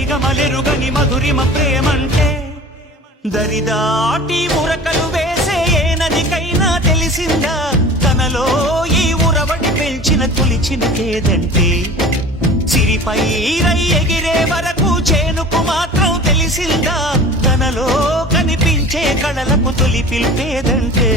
సరిగమలెరుగని మధురిమ ప్రేమంటే దరిదాటి ఉరకలు వేసే ఏ నదికైనా తెలిసిందా తనలో ఈ ఉరవడి పెంచిన తొలిచిన కేదంటే సిరిపై రై ఎగిరే వరకు చేనుకు మాత్రం తెలిసిందా తనలో కనిపించే కళలకు తొలి పిలిపేదంటే